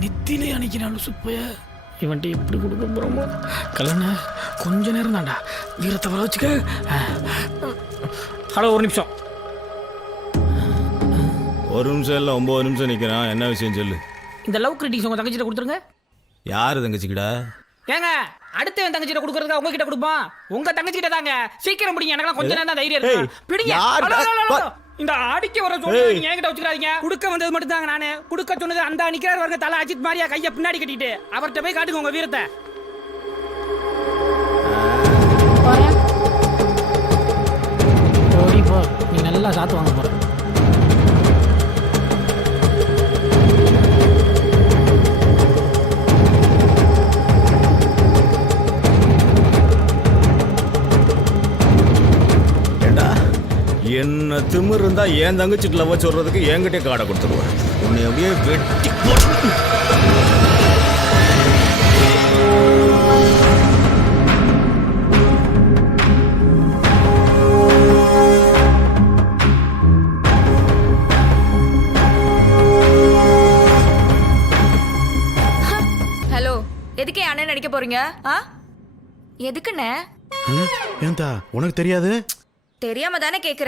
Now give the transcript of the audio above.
நெத்திலே அணைக்கிறாள் சுப்பைய. இவன்ட்டு எப்படி கொடுக்க போகிறோமோ. கல்யாண கொஞ்ச நேரம் தான்டா, வீரத்தை வர வச்சுக்க. ஹலோ, ஒரு நிமிஷம். ஒரு நிமிஷம் இல்லை 9 நிமிஷம் நிற்கிறான். என்ன விஷயம் சொல்லு. இந்த லவ் கிரிட்டிக்ஸ் உங்கள் தங்கச்சிட்ட கொடுத்துருங்க. யார் தங்கச்சிக்கிடா? ஏங்க அடுத்த என் தங்கச்சிட்ட கொடுக்கறதுக்கு உங்ககிட்ட கொடுப்பான். உங்க தங்கச்சிட்ட தாங்க. சீக்கிரம் பிடிங்க, எனக்கெல்லாம் கொஞ்ச நேரம் தான் தைரியம் இருக்கு. பிடிங்க. இந்த அடிக்க வர சொல்லி நீங்க என்கிட்ட வச்சுக்காதீங்க. குடுக்க வந்தது மட்டும் தாங்க நானு. குடுக்க சொன்னது அந்த நிக்கிறார் வருங்க, தலை அஜித் மாதிரியா கையை பின்னாடி கட்டிட்டு. அவர்கிட்ட போய் காட்டுங்க உங்க வீரத்தை. போ, நீ நல்லா சாத்து வாங்க போற. என்ன திமிர் இருந்தா என் தங்கச்சிக்கு லவ் சொல்றதுக்கு என்கிட்டே காடை கொடுத்துருவேன். உன்னை அப்படியே வெட்டி ஹலோ, எதுக்கு அண்ணன் நடிக்க போறீங்க? எதுக்குண்ணே? ஏன்டா உனக்கு தெரியாது? தெரியாம தானே கேக்குறேன்.